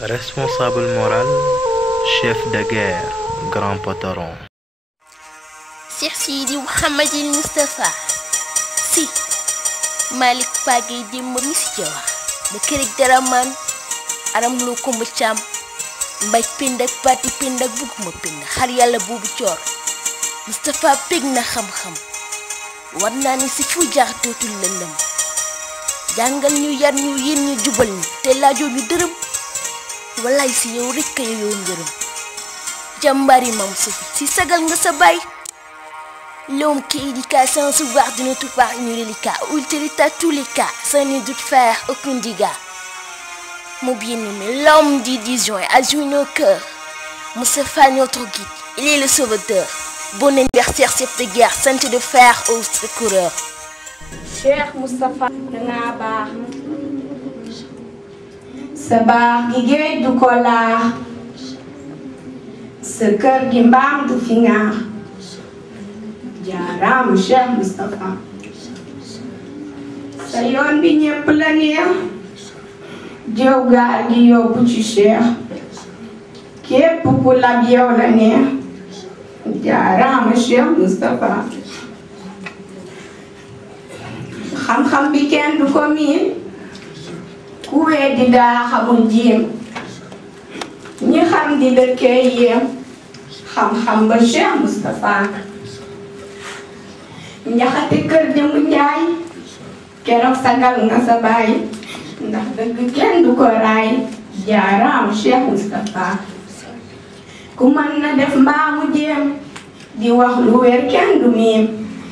Responsable moral, chef de guerre, grand patron. Cheikh Sidi Mouhamadil Moustapha si Malick Pagay Demba mi si jawa ba kërëg dara man aram loo kumba caam mbaj pind ak pati pind ak bugguma pind xar yàlla buubu coor Moustapha pég na xam-xam war naa ni si fu jaax dootul lëndëm jàngal ñu yar ñu yéen ñu jubal ñu te laajoo ñu dërëm wallaay si yow rekk yow ngërëm jàmbari mam Sofi si sagal nga sa baay l'homme qui éduqua sans savoir de notre part une reliquat où il t'hérite à tous les cas sans nul doute faire aucun dégât. Mon bien-aimé, l'homme du 10 juin a joui nos cœurs. Moustapha notre guide, il est le sauveur. Bon anniversaire chef de guerre, santé de fer au secoureur. Cheikh Moustapha dangaa baax sa baax gi géej du ko laax sa kër gi mbaam du fi ngaax jaaraama Cheikh Moustapha sa yoon bi ñépp la neex jëw gaal gi yóbbu ci Cheikh képp ku lab yow la neex jaaraama Cheikh Moustapha xam-xam bi kenn du ko miin ku weddi daa xamul jéem ñi xam di dëkkee yéem xam-xam ba Cheikh Moustapha njaxate kër jëmu njaay keroog sagal nga sa baay ndax dëgg kenn du ko raay jaaraam Cheikh Moustapha ku mën na def mbaamu jéem di wax lu wér kenn du miim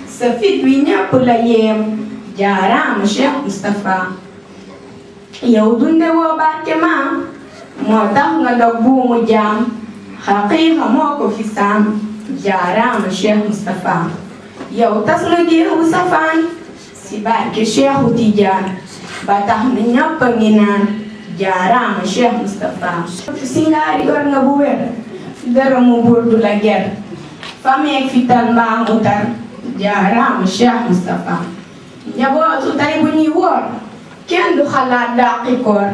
sa fit wi ñépp la yéem jaaraam Cheikh Moustapha yow dunde woo barke maam moo tax nga dog buumu jaam xaqiiqa moo ko fi saam jaaraam Cheikh Moustapha yow tas nga géewu safaan si barke Cheikhu Tijaan ba tax na ñépp a ngi naan jaaraama Cheikh Moustapha si ngaari war nga bu wér dërëmu buur du la ger fameek fital mbaa mu tar jaaraama Cheikh Moustapha njabootu tay bu ñuy woor kenn du xalaat dàqi koor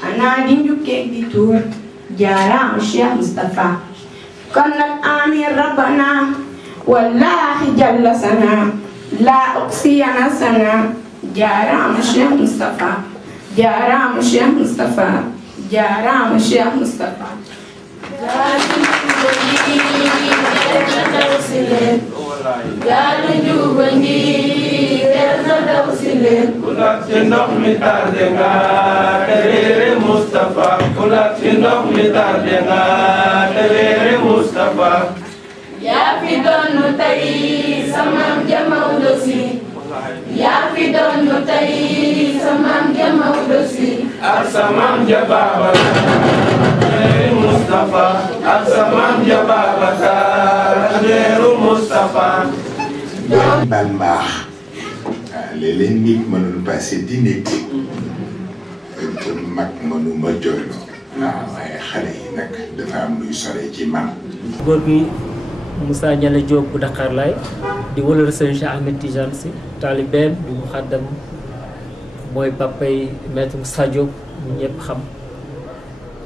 xanaa di njukkeek di tuur jaaraama Cheikh Moustapha kon nag amiin rabbana wallaahi jalla sana laa uqsiyana sana jaaraama Cheikh Moustapha jaaraama Cheikh Moustapha jaaraama Cheikh Moustapha gaalu juba ngi reer na daw si leen kulak ci ndox mi tardé nga te réere Moustapha kulak ci ndox mi tardé nga te réere Moustapha yaa fi doon tey sama Maodo si yaa fi doon tey sama Maodo si ak sama Babacar Moustapha ak sama Babacar réeru Moustapha bal mbaax léeg-léeg nit mënul passé di nit pour mag mënuma jooyloo waaw waaye xale yi nag dafa am luy sore ci man góor gi Moussa Nialle Diop bu Dakar laay di wëlal Sëriñ Cheikh Ahmed Tidiane Sy taalibeem di mu xaddam mooy papay maître Moussa Diop ñu ñëpp xam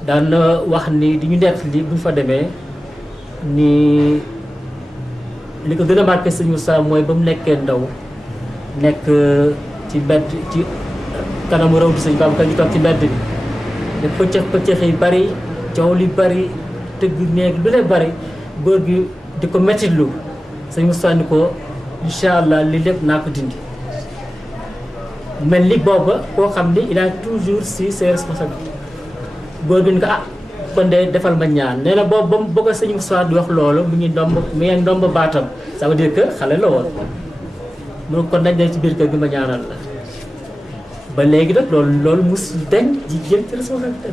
daan na wax ni di ñu nett li bu ñu fa demee ni li ko gën a marqué Sëriñ Moussa mooy ba mu nekkee ndaw nekk ci mbedd ci kanamu raw di Sëriñ Babacar ñu toog ci mbedd bi ne pëccëx yi bari coow li bari tëgg néeg lu ne bari góor gi di ko mettitlu Sëriñ Moussa ni ko incha allah li lépp naa ko dindi mel ni booba koo xam ni il a toujours su ses responsabilités góor gi ni ko kon de defal ma ñaan nee na boobu ba ko Sëriñ Moussa di wax loolu mu ngi ndomb baatam ça veut dire que xale la woon mu ne kon nañ dem ci biir kër gi ma ñaanal la ba léegi nag loolu mus dañ di jël ci responsabilité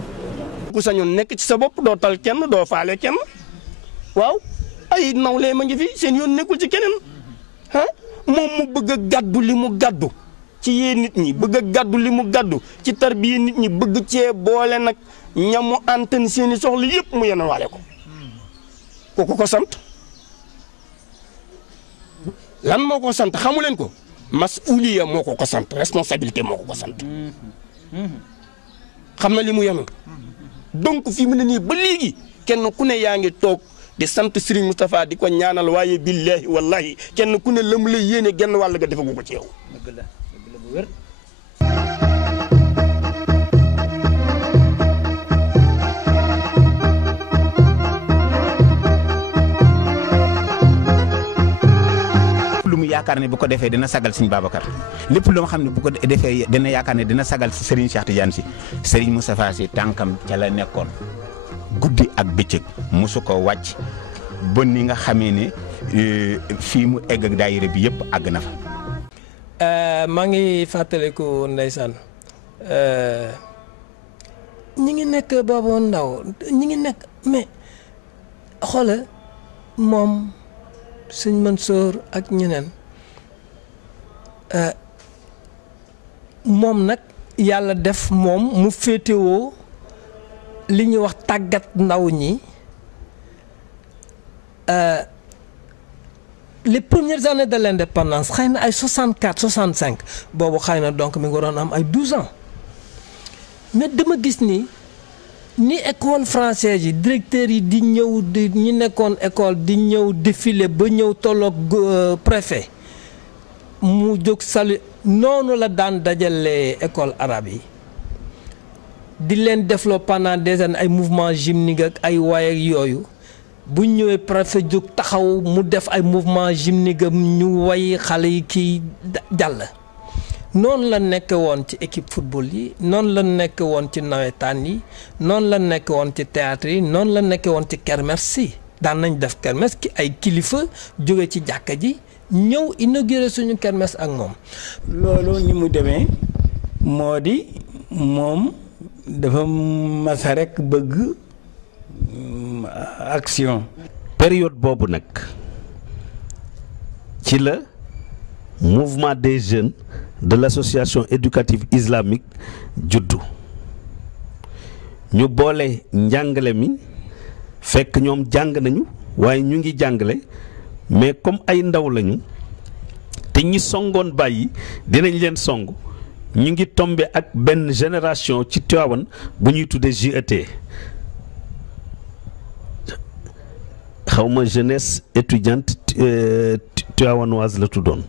ku sañoon nekk ci sa bopp doo tal kenn doo faale kenn waaw ay nawlee ma ngi fi seen yoon nekkul ci keneen ah moom mu bëgg a gàddu li mu gàddu ci yee nit ñi bëgg a gàddu li mu gàddu ci tarbiya nit ñi bëgg cee boole nag ñamu antan seeni soxla yëpp mu yenn waale ko kooku ko sant lan moo ko sant xamu leen ko masuliya moo ko sant responsabilité moo ko sant xam na li mu yenu donc fii mu ne nii ba léegi kenn ku ne yaa ngi toog di sant Serigne Moustapha di ko ñaanal waaye billahi wallahi kenn ku ne la mu lay yéene genn wàll ga defagu ko ci yow. dëgg la bu wér. lu mu yaakaar ne bu ko defee dina sagal Serigne Babacar lépp lu nga xam ne bu ko defee dina yaakaar ne dina sagal si Serigne Cheikh Tidiane si Serigne Moustapha si tànkam ca la nekkoon guddi ak bëccëg mosu ko wàcc ba ni nga xamee ne fii mu egg ak daayira bi yëpp àgg na fa. maa ngi fàttaliku ndeysaan ñi ngi nekk boobu ndaw ñi ngi nekk mais xoola moom Sëñ Mansour ak ñeneen moom nag yàlla def moom mu féetewoo li ñuy wax tàggat ndaw ñi les premières années de l'indépendance xëy na ay 64 65 boobu xëy na donc mi ngi waroon am ay 12 ans mais dama gis ni école française yi directeurs yi di ñëw di ñi nekkoon école di ñëw défilé ba ñëw tolloog préfet mu jóg salu noonu la daan dajale école arabe yi di leen defloo pendant des années ay mouvement gymnique ak ay waay ak yooyu bu ñëwee préfet jóg taxaw mu def ay mouvement gymnique am ñu way xale yi kii jàll. noonu la nekk woon ci équipe football yi noonu la nekk woon ci nawetaan yi noonu la nekk woon ci théâtre yi noonu la nekk woon ci kermesse yi daan nañ def kermesse ki ay kilifa jóge ci jàkka ji ñëw inauguré suñu kermesse ak moom. loolu ni mu demee moo di moom dafa masa rek bëgg action. période boobu nag ci la mouvement des jeunes de l'association éducative islamique juddu ñu boole njàngale mi fekk ñoom jàng nañu waaye ñu ngi jàngale mais comme ay ndaw lañu te ñi songoon bàyyi dinañ leen song ñu ngi tombé ak benn génération ci Tivaouane bu ñuy tuddee JET xawma jeunesse étudiante tivaouanoise la tuddoon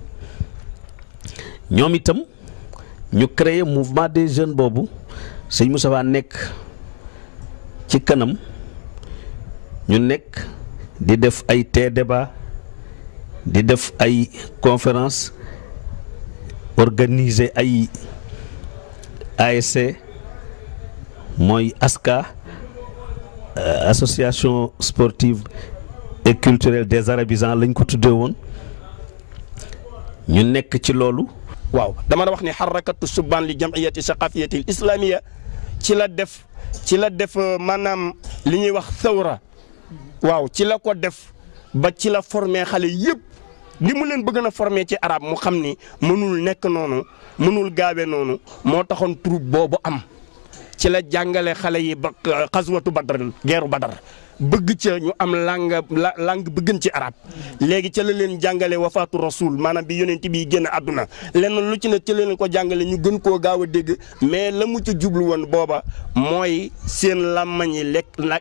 ñoom itam ñu créé mouvement des jeunes boobu sëñ Moustapha nekk ci kanam ñu nekk di def ay débat di def ay conférence organiser ay ASC mooy ASCA association sportive et culturelle des arabisans lañ ko tuddee woon ñu nekk ci loolu. waaw dama la wax ni xarakatu subaan li jamiyati saqafiyati islamia ci la def maanaam li ñuy wax thawra waaw ci la ko def ba ci la formé xale yëpp ni mu leen bëgg na formé ci arab mu xam ni mënul nekk noonu mënul gaawe noonu moo taxoon troupe boobu am ci la jàngale xale yi ba xaswatu badar geeru badar bëgg ca ñu am langue bëggën ci arab léegi ca la leen jàngale wafaatu rasul maanaam bi yonent bi génn àdduna lenn lu ci ne ca leen ko jàngale ñu gën koo gaaw a dégg mais la mu ci jublu woon booba mooy seen làmmañi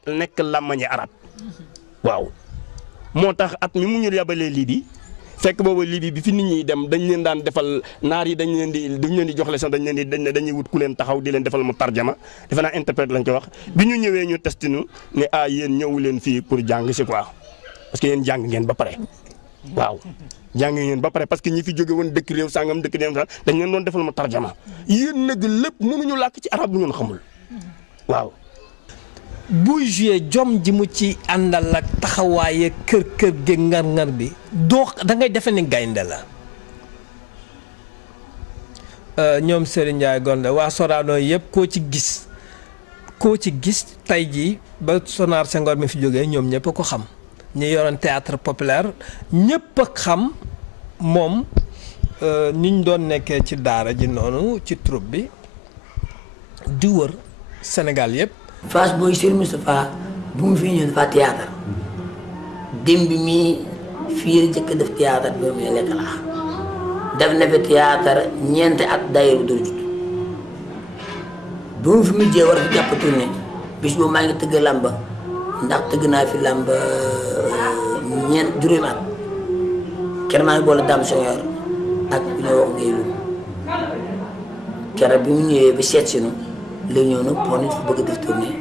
nekk làmmañi arab waaw moo tax at mi mu ñu yabalee lii di fekk booba lii bi fi nit ñi dem dañ leen daan defal naar yi dañ leen di jox leçon dañuy wut ku leen taxaw di leen defal mu tarjama defe naa interprète lañ ko wax bi ñu ñëwee ñu testinu ne yéen ñëwu leen fii pour jàng si quoi parce que yéen jàng ngeen ba pare waaw jàng ngeen ba pare parce que ñi fi jóge woon dëkk réew sangam dëkk réew sax dañ leen doon defal mu tarjama yéen nag lépp mënuñu làkk ci arab bu ngeen xamul waaw. buy joué jom ji mu ci àndal ak taxawaaye kër gi ngar-ngar bi doo da ngay defe ni gaynde la ñoom Serigne Ndiaye Gonde waa Sorano yëpp koo ci gis tey jii ba Sonar Senghor mi fi jógee ñoom ñëpp a ko xam ñi yoroon théâtre populaire ñëpp a xam moom niñ doon nekkee ci daara ji noonu ci troupe bi di wër Sénégal yëpp. Fass booy Serigne Moustapha bu mu fi ñëw dafa théâtre démb bi mii fii la jëkk def théâtre bi muy lekk laa def na fi théâtre ñeenti at daayira du jut bu mu fi mujjee war a fi jàpp tournée bis boobu maa ngi tëgg làmb ndax tëgg naa fi làmb juróomi at kenn maa ngi boole Dame Senghor ak bu ñuy wax ngay lu keroog bi mu ñëwee ba seet si nu la ñëw nag pour nit fu bëgg a def tournée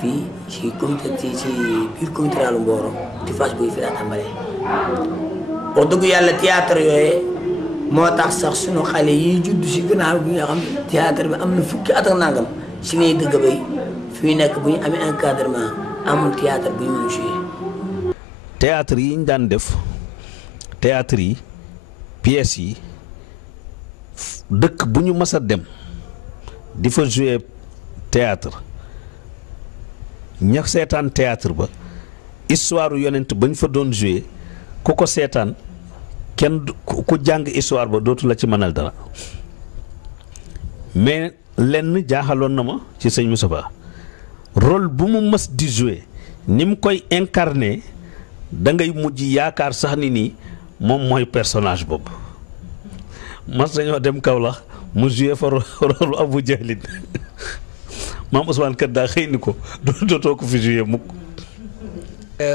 fii ci comité ci biir comité raalu Mboro di fas buy fi daa tàmbalee wax dëgg yàlla théâtre yooyu moo tax sax sunu xale yi judd si gannaaw bi nga xam théâtre bi am na fukki at ak nangam si lay dëgg bay fii nekk bu ñu amee encadrement amul théâtre bu ñu mën a joué. théâtre yi ñu daan def théâtre yi pièces yi dëkk bu ñu mës a dem di fa jouer théâtre ña seetaan théâtre ba histoire yonent bañ fa doon jouer ku ko seetaan kenn ku jàng histoire ba dootu la ci mënal dara mais lenn jaaxaloon na ma ci sëñ Moustapha rôle bu mu mës di jouer ni mu koy incarner da ngay mujj yaakaar sax ni nii moom mooy personnage boobu mas dañoo dem Kaolack mu jouer fa rôle Abu Jahlin maam Ousmane kat daa xëy ni ko dootoo ko fi jouer mukk.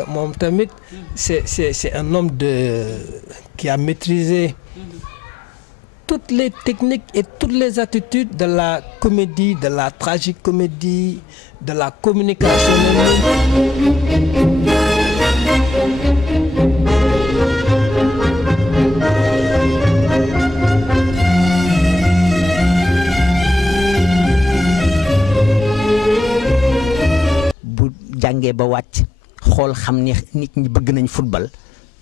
Moom tamit c'est un homme qui a maîtrisé toutes les techniques et toutes les attitudes de la comédie, de la tragicomédie, de la communication. Bu jàngee ba wàcc xool xam ni nit ñi bëgg nañ football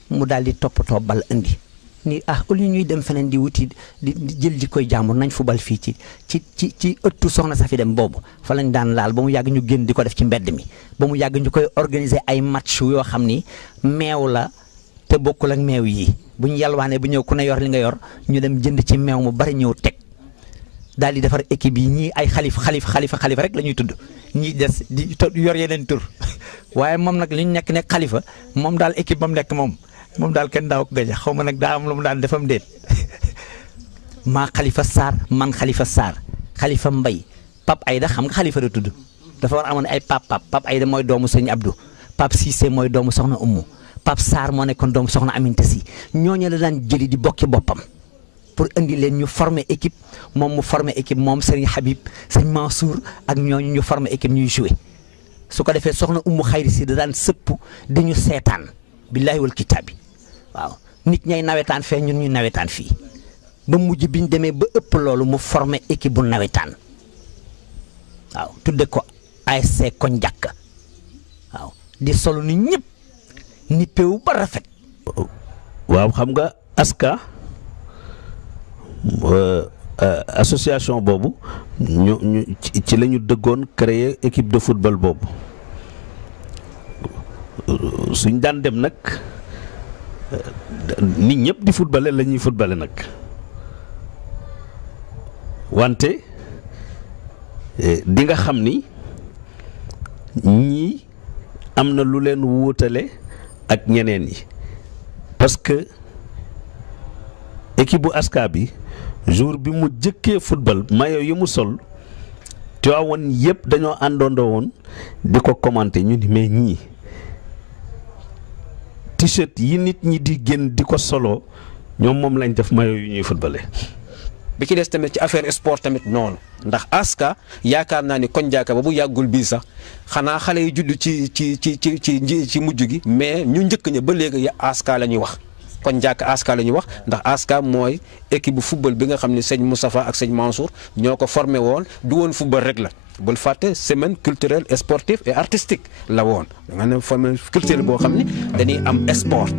mu daal di toppatoo bal indi ni au lieu ñuy dem feneen di wuti di jël ji koy jàmbur nañ football fii ci ëttu soxna sa fi dem boobu fa lañ daan laal ba mu yàgg ñu génn di ko def ci mbedd mi ba mu yàgg ñu koy organiser ay match yoo xam ni meew la te bokkul ak meew yi bu ñu yalwaanee bu ñëw ku ne yor li nga yor ñu dem jënd ci meew mu bari ñëw teg daal di defar équipe yi ñii ay xalifa rek la ñuy tudd ñii des di yor yeneen tur waaye moom nag li ñu nekk xalifa moom daal équipe ba mu nekk moom daal kenn daaw ko gaja xaw ma nag daa am lu mu daan defam déet maa Khalifa Sarr man Khalifa Sarr Khalifa Mbaye Pape Aïda xam nga Khalifa la tudd dafa war amoon ay Pape Aïda mooy doomu sëñ Abdou Pape Cissé mooy doomu soxna Oumou Pape Sarr moo nekkoon doomu soxna Aminta Sy ñooñu la daan jëli di bokki boppam pour indi leen ñu former équipe moom mu former équipe moom Serigne Habib sëñ Mansour ak ñooñu ñu former équipe ñuy jouer su ko defee soxna Oumou Khayri Sy da daan sëpp di ñu seetaan billaahi wal kitaabi waaw nit ñay nawetaan fee ñun ñu nawetaan fii ba mujj bi ñu demee ba ëpp loolu mu former équipe bu nawetaan waaw tudde ko ASC Koñ Jàkka waaw di solo ni ñëpp ni péew ba rafet. waaw xam nga aska association boobu ñu ci la ñu dëggoon créer équipe de football boobu suñ daan dem nag nit ñëpp di footballé la ñuy footballé nag wante di nga xam ni ñii am na lu leen wuutale ak ñeneen yi parce que équipe bu aska bi jour bi mu jëkkee football maillot yi mu sol Tivaouane yëpp dañoo àndandoo woon di ko commenter ñu ni mais ñii t-shirt yi nit ñi di génn di ko solo ñoom moom lañ def maillot yu ñuy footballé. bi ci des tamit ci affaire sport tamit noonu ndax aska yaakaar naa ni Koñ Jàkka ba bu yàggul bii sax xanaa xale yi judd ci mujj gi mais ñu njëkk ña ba léegi aska la ñuy wax. Koñ Jàkka aska la ñuy wax ndax aska mooy équipe bu football bi nga xam ne sëñ Moustapha ak sëñ Mansour ñoo ko formé woon du woon football rek la bul fàtte semaine culturelle et sportive et artistique la woon da nga ne formé culturelle boo xam ne dañuy am sport.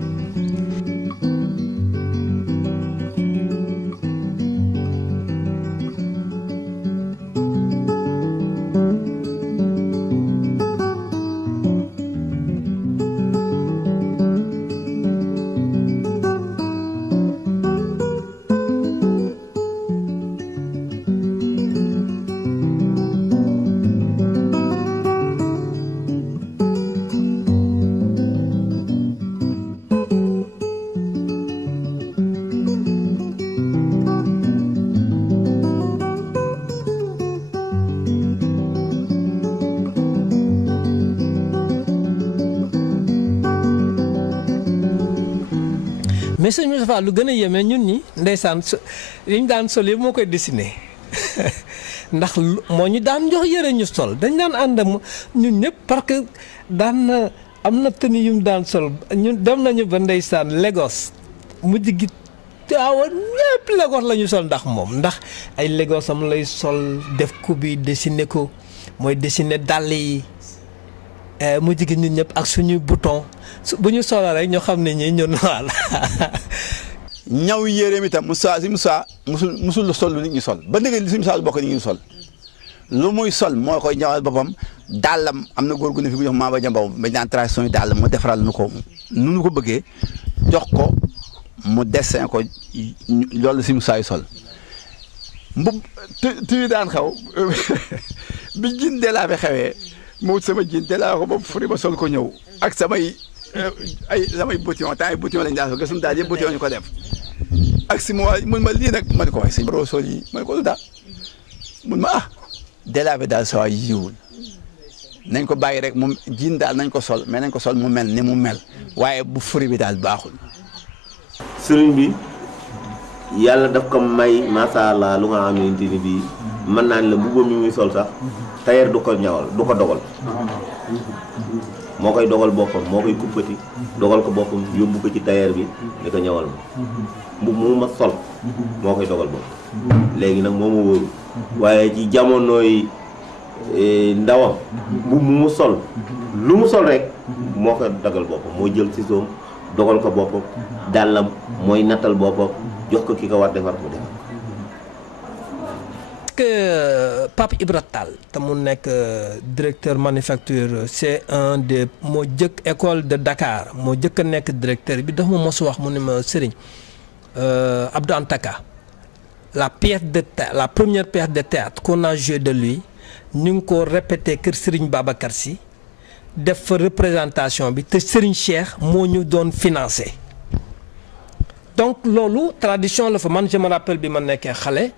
mais sëñ Moustapha lu gën a yéeme ñun ñi ndeysaan li ñu daan sol yëpp moo koy dessiné ndax moo ñu daan jox yëre ñu sol dañ daan ànd ñun ñëpp parce que daan na am na tenue yu mu daan sol ñun dem nañu ba ndeysaan Lagos mujj gi waaw ñëpp Lagos la ñu sol ndax moom ndax ay Lagos am lay sol def ko bi dessiné ko mooy dessiné dàll yi mujj gi ñun ñëpp ak suñuy bouton bu ñu sola rek ñoo xam ne ñii ñun walla ñaw yéreem itam musul sol lu nit ñi sol ba ndëgg li suñu Moussa bokk nit ñi sol lu muy sol moo koy ñawal boppam dàllam am na góor gu ne fi bu jox Maba Jambaw ba ñaan tradition yi dàll mu defaral nu ko nu ko bëggee jox ko mu dessin ko loolu si Moussa sol mbub tuy daan xaw bi jin de laa fi xewee mu wut sama jin de laa ko bopp furi ba sol ko ñëw ak samay boutillon temps ay boutillon lañ daan so gësum daal yëpp boutillon ñu ko def ak si mun ma lii nag ma ne ko wax sëñ Roo sol yi ma ne ko lu daal mun ma delaa bi daal sawa yiwul nañ ko bàyyi rek mu jiin daal nañ ko sol mais nañ ko sol mu mel ni mu mel waaye bu furi bi daal baaxul. sëriñ bi yàlla daf ko may macha allah lu nga xamante ni bii mën naa ne la mbubbam mi muy sol sax tailleur du ko ñawal du ko dogal moo koy dogal boppam moo koy kuppati dogal ko boppam yóbbu ko ci tailleur bi di ko ñawal ma mbubb mu ma sol moo koy dogal boppam léegi nag moo ma wóoru waaye ci jamonooy ndawam mbubb mu sol lu mu sol rek moo koy dagal boppam moo jël ci soom dogal ko boppam dàllam mooy nattal boppam jox ko ki ko war defar mu defar que Pape Ibra Tall te mu nekk directeur manufacture c'est un des moo jëkk école de Dakar moo jëkk a nekk directeur bi dafa ma mos wax mu ne ma Serigne Abdou Antaka la première pièce de théâtre qu'on a joué de lui ñu ngi ko répété kër Serigne Babacar Sy def fa représentation bi te Serigne Cheikh moo ñu doon financé donc loolu tradition la fa man je me rappelle bi ma nekkee xale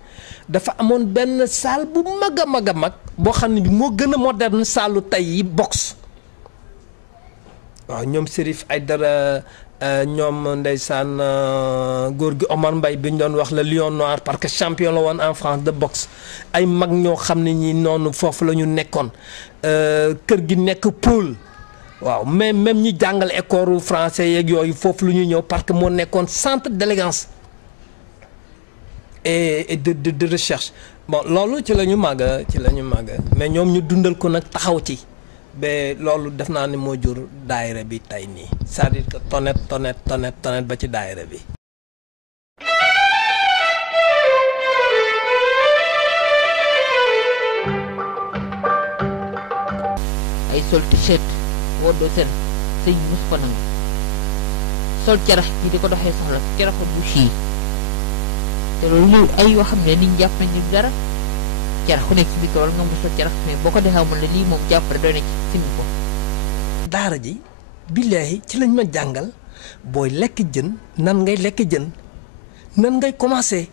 dafa amoon benn salle bu mag a mag a mag boo xam ne bi moo gën a moderne saalu tey yi boxe waaw ñoom Serif Aïdara ñoom ndeysaan góor gi Omar Mbaye bi ñu doon wax le lion noir parce que champion la woon en France de boxe ay mag ñoo xam ne ñi noonu foofu la ñu nekkoon kër gi nekk pôle waaw mais même ñi jàngale école français yeeg yooyu foofu lu ñu ñëw parce que moo nekkoon centre d'élégance et de recherche bon loolu ci la ñu màgg mais ñoom ñu dundal ko nag taxaw ci ba loolu def naa ni moo jur daayira bi tey nii c'est-à-dire que tonet ba ci daayira bi. ay sol t-shirt woddoo seen sëñ mus ko nangu sol carax bi di ko doxee soxla caraxa bu sii te loolu ay yoo xam ne nit ñi jàpp nañu dara carax ku nekk ci biir tool nga mu sol carax mais boo ko defee amul la lii moom jàpp rek doy na ci simi ko daara ji billaahi ci lañ ma jàngal booy lekk jën nan ngay lekk jën nan ngay commencer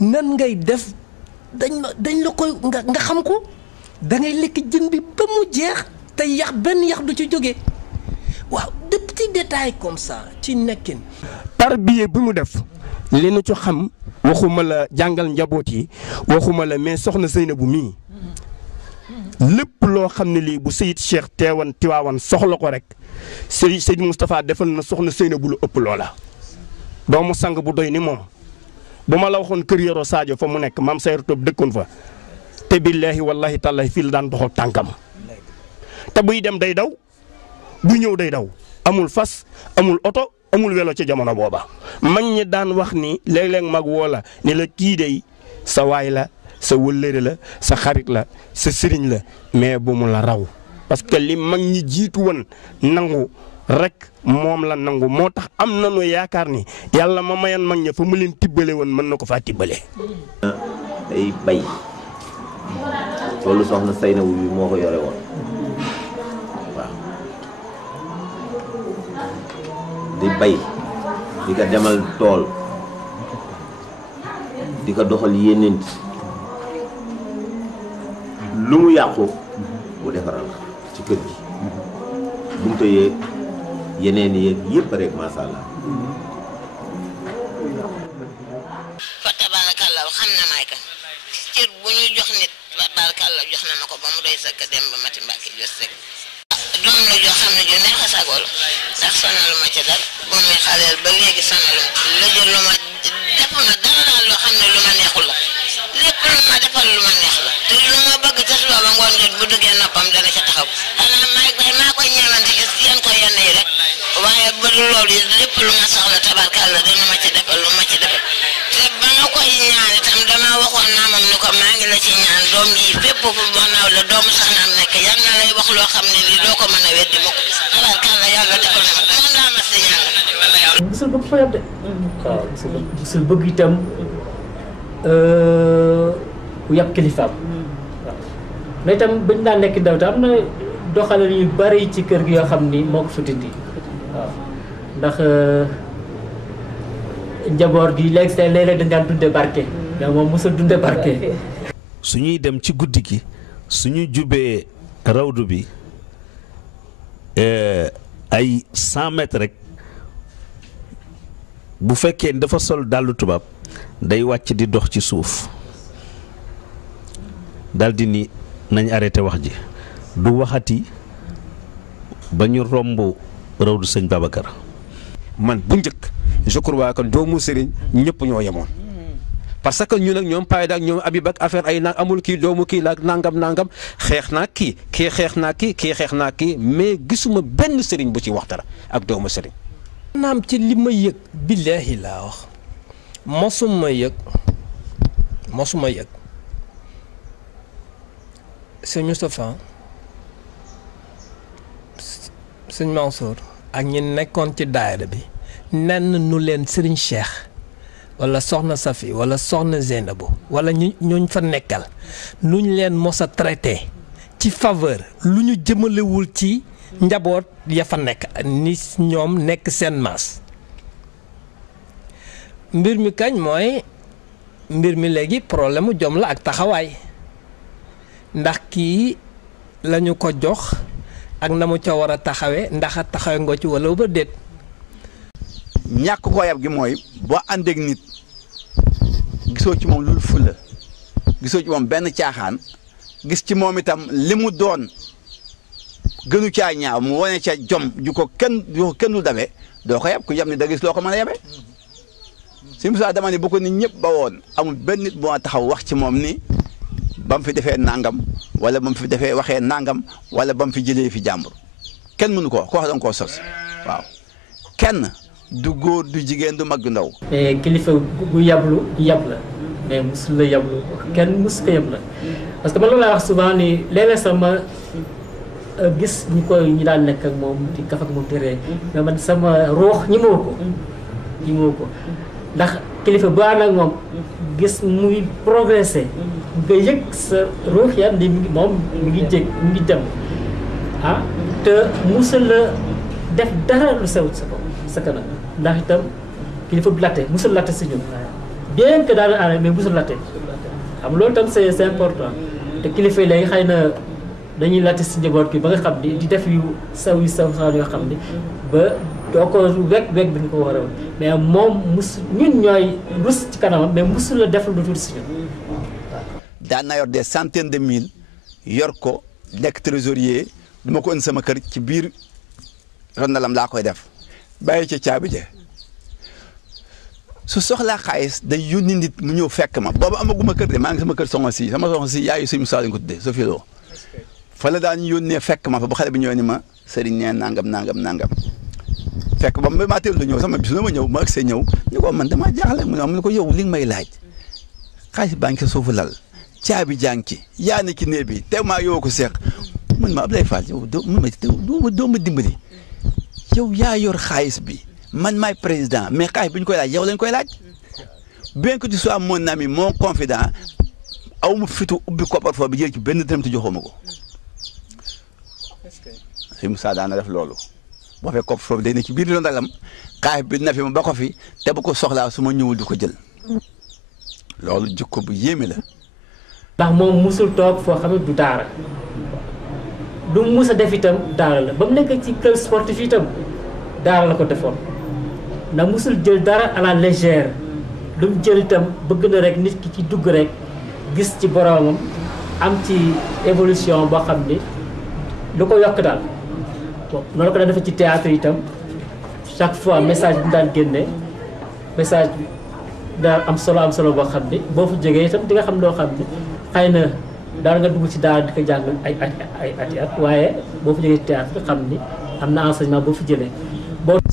nan ngay def dañ la koy nga xam ko da ngay lekk jën bi ba mu jeex te yax benn yax du ci jógee waaw de petits détails comme ça ci nekkin. tarbiya bi mu def li nu ci xam waxuma la jàngal njaboot yi waxuma la mais soxna Seynabou mii lépp loo xam ne lii bu Seyid Cheikh teewan Tiwaawan soxla ko rek Seydi Moustapha defal na soxna Seynabou lu ëpp loola. doomu sang bu doy ni moom bu ma la waxoon kër Yoro Sadio fa mu nekk maam Sayar Top dëkkoon fa te billaahi wallahi tallahi fii la daan doxal tànkam te buy dem day daw bu ñëw day daw amul fas amul oto amul welo ci jamono booba mag ñi daan wax ni léeg-léeg mag woo la ne la kii day sa waay la sa wëllëre la sa xarit la sa sëriñ la mais bu mu la raw parce que li mag ñi jiitu woon nangu rek moom la nangu moo tax am nañu yaakaar ni yàlla ma mayoon mag ña fa mu leen tibbale woon mën na ko faa tibbale. day bay loolu soxna Seynabou bi moo ko yore woon waaw di bay di ko demal tool di ko doxal yéenent lu mu yàqu mu defaral ci kër gi bu mu tëyee yeneen yeeg yëpp rek macha allah. fa tabarakallah xam na may kan cër bu ñu jox nit tabarakallah jox na ma ko ba mu doy sëkk dem ba Mati Mbacke jos rek doom la joo xam ne ju neex a sagoo la ndax sonalu ma ci dara ba muy xaleel ba léegi sonalu la jël lu ma def na dara daal loo xam ne lu ma neexul la lépp lu ma defal lu ma neex la te lu ma bëgg ca suba ba ngoon jot bu duggee noppam dana ca taxaw xanaa maa koy ñeewante gis yéen ko yenn yi rek waaye ba du loolu yi lépp lu ma soxla tabarkalla dana ma ci defal lu ma ci defal te ba nga koy ñaan itam dama waxoon naa moom ni ko maa ngi la ci ñaan doom yi fépp fu naaw la doomu saxnaam nekk yal na lay wax loo xam ne lii doo ko mën a weddi mukk tabarkalla yàlla defal na ma moom laa mas di ñaan. musul bëgg fa yab de waaw musul bëgg itam ku yab kilifaam waaw mais itam bañ daan nekk ndaw te am na doxalin yu bari ci kër gi yoo xam ni moo ko fa dindi waaw ndax njaboot gi léeg-léeg dañ daan dunde barke mais moom musul dunde barke. su ñuy dem ci guddi gi suñu jubee rawdu bi ay 100 mètres rek bu fekkee dafa sol dàllu tubaab day wàcc di dox ci suuf daldi ni nañ arrêté wax ji du waxati ba ñu romb rawdu sëñ Babacar. man bu njëkk je crois que doomu sëriñ ñëpp ñoo yemoon parce que ñun ak ñoom Payda ak ñoom Habib ak affaire ay amul kii doomu kii la nangam xeex naa kii xeex naa kii mais gisuma benn sëriñ bu ci wax dara ak doomu sëriñ. naam ci li ma yëg billaahi laa wax mosuma yëg sëñ Moustapha sëñ Mansour ak ñi nekkoon ci daayira bi nenn nu leen Serigne Cheikh wala soxna Safi wala soxna Zeynabou wala ñooñ fa nekkal nu ñu leen mos a traité ci faveur lu ñu jëmalewul ci njaboot ya fa nekk ni ñoom nekk seen maas mbir mi kañ mooy mbir mi léegi problème mu jom la ak taxawaay ndax kii lañu ko jox ak na mu ca war a taxawee ndax taxawee ngoo ci wala ba déet. ñàkk koo yab gi mooy boo àndeek nit gisoo ci moom lu fulla gisoo ci moom benn caaxaan gis ci moom itam li mu doon gënu caa ñaaw mu wane ca jom ju ko kenn lu dabe doo ko yab ku yab ni da gis loo ko mën a yabe si Moussa dama ni bu ko nit ñëpp ba woon amul benn nit bu ma taxaw wax ci moom ni ba mu fi defee nangam wala ba mu fi defee waxee nangam wala ba mu fi jëlee fi jàmbur kenn mënu ko wax danga koo sos waaw kenn du góor du jigéen du mag du ndaw. mais kilifa gu yablu yab la mais musul la yablu kenn mus ko yab la parce que man loolu laa wax souvent ni léeg-léeg sama gis ñi daan nekk ak moom di kaf ak moom di ree mais man sama ruux ñi moo ko ndax kilifa bu ànd ak moom gis muy progressé nga yëg sa ruux ya ni moom mi ngi dem te musul la def dara lu sew sa kanam ndax itam kilifa bu latte musul latte si ñun bien que daal ànd mais musul latte xam loolu tam c'est important te kilifa yi léegi xëy na dañuy latte si njaboot gi ba nga xam ni di def yu saw yoo xam ni ba doo ko wekk bi nga ko war a mais moom ñun ñooy rus ci kanamam mais musul la def lu tuuti si ñun. daan naa yor des centaines de mille yor ko nekk trésorier du ma ko indi sama kër ci biir rondalam laa koy def bàyyi ca caabi je su soxlaa xaalis day yónni nit mu ñëw fekk ma boobu amaguma kër de maa ngi sama kër soxna si yaayu suñu saa lañ ko tuddee Sophie Lo fa la daan yónnee fekk ma fa ba xale bi ñëwee ni ma sëriñ nee nangam fekk ba ma teel lu ñëw sama bis la ma ñëw ma ak see ñëw ni ko man damaa jaaxle mu ne ko yow li nga may laaj xaalis baa ngi sa suufu lal caabi jàng ci yaa ne ci néeg bi te maa yow ko seeq man ma Abdoulaye Fall yow doo ma dimbali yow yaa yor xaalis bi man maay président mais xaalis bi ñu koy laaj yow lañ koy laaj bien que tu sois mon ami mon confident aw ma fitu ubbi coffre-fort bi jël ci benn dërëm te joxoo ma ko si Moussa daana def loolu boo fee coffre-fort bi day ne ci biir rondalam xaalis bi na fi ma ba ko fi te bu ko soxlaa su ma ñëwul di ko jël loolu jikko bu yéeme la. ndax moom musul toog foo xam ne du daara du mus a def itam daara la ba mu nekk ci club sportif itam daara la ko defoon ndax musul jël dara à la légère lu mu jël itam bëgg na rek nit ki ci dugg rek gis ci boroomam am ci évolution boo xam ni lu ko yokk daal bon noonu ko daan defee ci théâtre itam chaque fois message bi mu daan génne message bi daal am solo boo xam ni boo fa jógee itam di nga xam loo xam ni xëy na daal nga dugg ci daara di ko jàng ay at waaye boo fa jógee ci théâtre xam ni am na enseignement boo fi jëlee.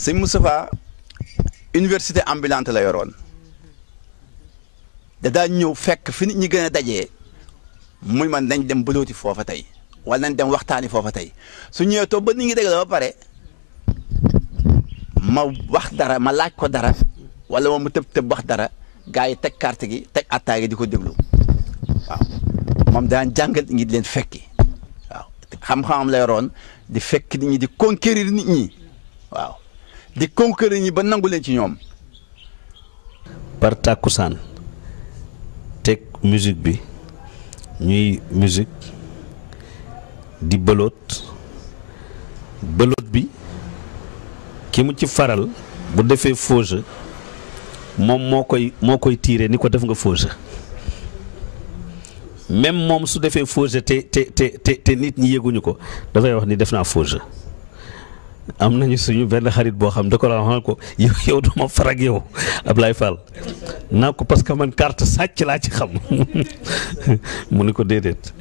sëñ Moustapha université ambulante la yoroon da daan ñëw fekk fi nit ñi gën a dajee muy man nañ dem bëlooti foofa tey wala nañ dem waxtaani foofa tey su ñëwee toog ba nit ñi dégg la ba pare ma wax dara ma laaj ko dara wala moom mu tëb wax dara gars yi teg carte gi teg attaay gi di ko déglu waaw moom daan jàngal ngi di leen fekki waaw xam-xamam la yoroon di fekk nit ñi di conquérir nit ñi waaw di conquérir ñi ba nangu leen ci ñoom. par tàkkusaan teg musique bi ñuy musique di bëloot bi ki mu ci faral bu defee faux jeu moom moo koy tiire ni ko def nga faux jeu même moom su defee faux jeu te nit ñi yëguñu ko dafay wax ni def naa faux jeu. am nañu suñu benn xarit boo xam da ko wax ko yow duma farag yow Ablaye Fall naa ko parce que man carte sàcc laa ci xam mu ni ko déedéet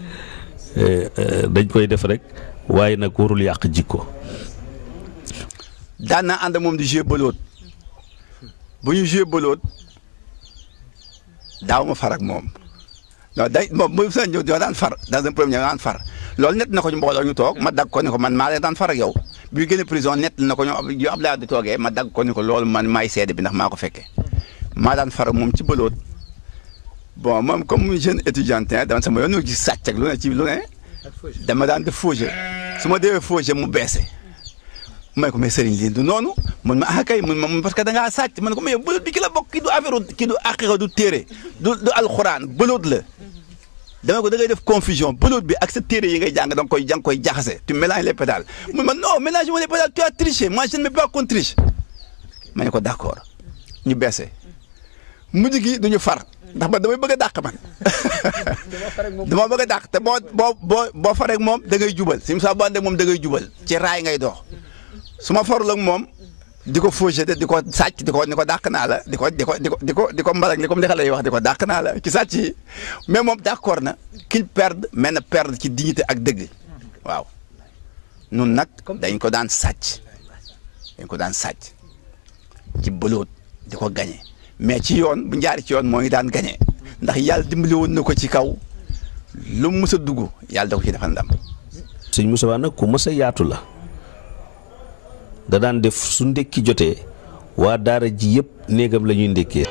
dañ koy def rek waaye nag warul yàq jikko. daan naa ànd moom di jouer bëloot bu ñu jouer bëloot daaw ma far ak moom non day moom bu sa ñëw daan far dans un premier daan far loolu net na ko ñu mbooloo ñu toog ma dagg ko ni ko man maa leen daan far ak yow bi génne prison net na ko ñoom yu Abdoulaye di toogee ma dagg ko ni ko loolu man maay seede bi ndax maa ko fekkee maa daan far ak moom ci bëloot bon moom comme jeune étudiant dama sama yoon gis sàcc ak lu ne ci lu ne dama daan def faux jeu su ma defee faux jeu mu beese may ko mais sëriñ lii du noonu mun ma ah kay mun ma parce que da ngaa sàcc man ko mais bëloot bi ki la bokk ki du affaire ki du aqiqa du téere du alxuraan bëloot la dama ko da ngay def confusion bëloot bi ak sa téere yi ngay jàng da nga koy jaxase tu mélanges les pédales mun ma non mélange les pédales tu as triché moi je ne mets pas qu'on triche ma ne ko d'accord ñu beese mujj gi duñu far ndax man damay bëgg a dàq man dama bëgg a dàq te boo faree ak moom da ngay jubal si saa boo ànd ak moom da ngay jubal ci raay ngay dox su ma farul ak moom di ko fauché di ko sàcc di ko dàq naa la di ko mbalak li comme li xale yi wax di ko dàq naa la ci sàcc yi mais moom d'accord na qu'il perde mais na perdre ci dignité ak dëgg waaw nun nag dañ ko daan sàcc ci bëloot di ko gañe mais ci yoon bu njaari ci yoon moo ngi daan gañe ndax yàlla dimbali woon na ko ci kaw lu mu mës a dugg yàlla da ko ci defal ndam. sëñ Moussa nag ku mës a yaatu la da daan def su ndekki jotee waa daara ji yëpp néegam la ñuy ndekkee.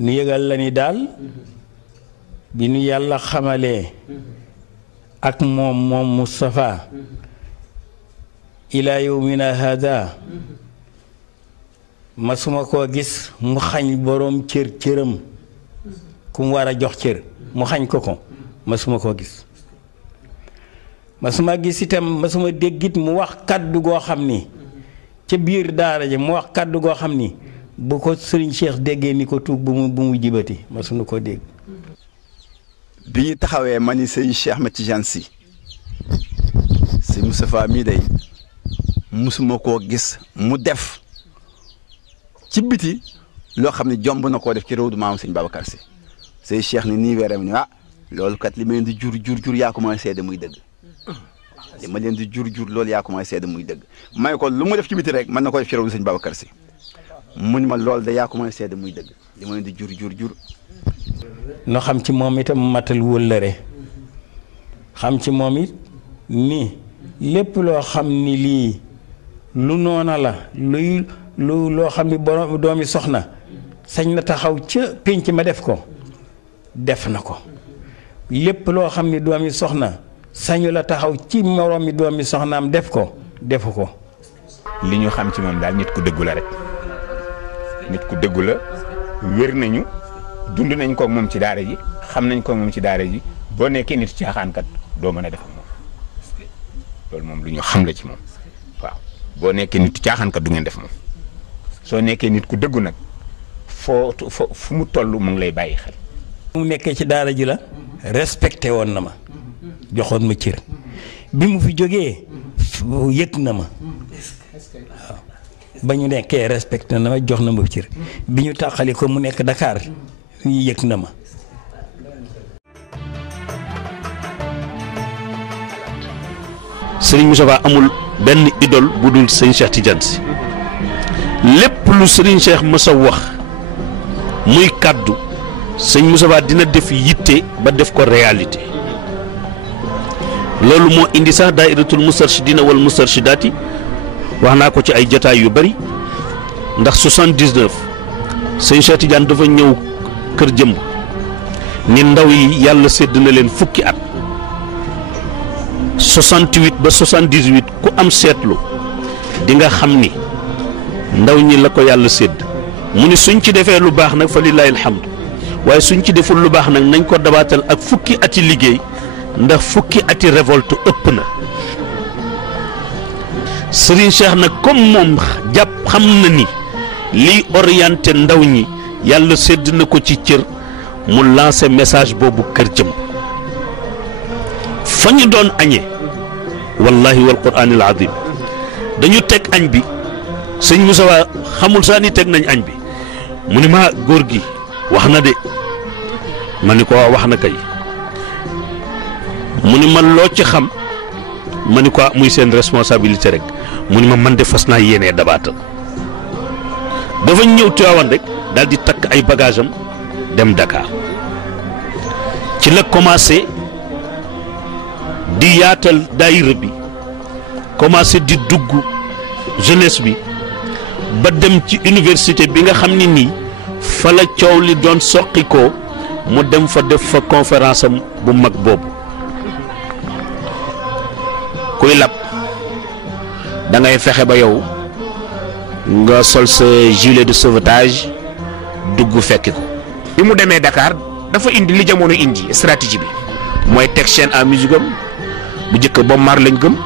nu yëgal la ni daal bi nu yàlla xamalee ak moom Moustapha ila yawmina hada masuma koo gis mu xañ boroom cëram ku mu war a jox cër mu xañ ko masuma koo gis masuma gis itam masuma déggit mu wax kaddu goo xam ni ca biir daara ji mu wax kaddu goo xam ni bu ko Serigne Cheikh déggee ni ko tuug bu mu jibati masunu ko dégg. bi ñu taxawee ma ni sëñ Cheikh Ahmed Tidiane Sy si Moustapha mii day musuma koo gis mu def ci biti loo xam ne jomb na koo def ci réew du maam sëñ Babacar Sy sëñ Cheikh ni nii weeram ni loolu kat li ma leen di jur yaa ko may seede muy dëgg li ma leen di jur loolu yaa ko may seede muy dëgg may ko lu mu def ci biti rek mën na ko def ci réew sëñ Babacar Sy mu ni ma loolu de yaa ko may seede muy dëgg li ma leen di jur no xam ci moom itam matal wëllëre xam ci moom it ni lépp loo xam ni lii lu noona la loo xam ni borom doomi soxna sañ na taxaw ca pénc ma def ko def na ko lépp loo xam ni doomi soxna sañu la taxaw ci moroom mi doom mi soxnaam def ko defu ko. li ñu xam ci moom daal nit ku dëggu la rek nit ku dëggu la wér nañu dund nañ ko moom ci daara ji xam nañ ko moom ci daara ji boo nekkee nit caaxaankat doo mën a def ak moom loolu moom lu ñu xam la ci moom waaw boo nekkee nit caaxaankat du ngeen def moom soo nekkee nit ku dëggu nag fu mu toll mu ngi lay bàyyi xel. mu nekkee ci daara ji la respecté woon na ma joxoon ma cër bi mu fi jógee yëg na ma waaw ba ñu nekkee respecté na ma jox na ma cër bi ñu tàqali ko mu nekk Dakar yëg na ma. Serigne Moustapha amul benn idole bu dul sëñ Cheikh Tidiane Sy lépp lu Serigne Cheikh mës a wax muy kàddu sëñ Moustapha dina def yitte ba def ko réalité loolu moo indi sax daayiratul mustarshidina wal mustarshidaati wax naa ko ci ay jotaay yu bari ndax 79 sëñ Cheikh Tidiane dafa ñëw kër jëmb ni ndaw yi yàlla sédd na leen fukki at 68 ba 78 ku am seetlu di nga xam ni ndaw ñi la ko yàlla sédd mu ni suñ ci defee lu baax nag fa lillahi alhamdu waaye suñ ci deful lu baax nag nañ ko dabaatal ak fukki ati liggéey ndax fukki ati révolte ëpp na Serigne Cheikh nag comme moom jàpp xam na ni liy orienté ndaw ñi yàlla sédd na ko ci cër mu lancé message boobu kër jëm fa ñu doon añee wallahi wal quraanil azim dañu teg añ bi sëñ Moussa xamul saa ni teg nañ añ bi mu ni ma góor gi wax na de ma ni ko wax na kay mu ni man loo ci xam ma ni ko muy seen responsabilité rek mu ni ma man de fas naa yéenee dabaatal dafa ñëw Tiwaawan rek daal di takk ay bagage am dem Dakar ci la commencé di yaatal daayira bi commencé di dugg jeunesse bi ba dem ci université bi nga xam ni nii fa la coow li doon soqi ko mu dem fa def fa conférence am bu mag boobu kuy lab da ngay fexe ba yow nga sol sa gilet de sauvetage dugg fekki ko bi mu demee Dakar dafa indi li jamono indi stratégie bi mooy teg chaîne en musique am bu njëkk Bob Marley lañ gëm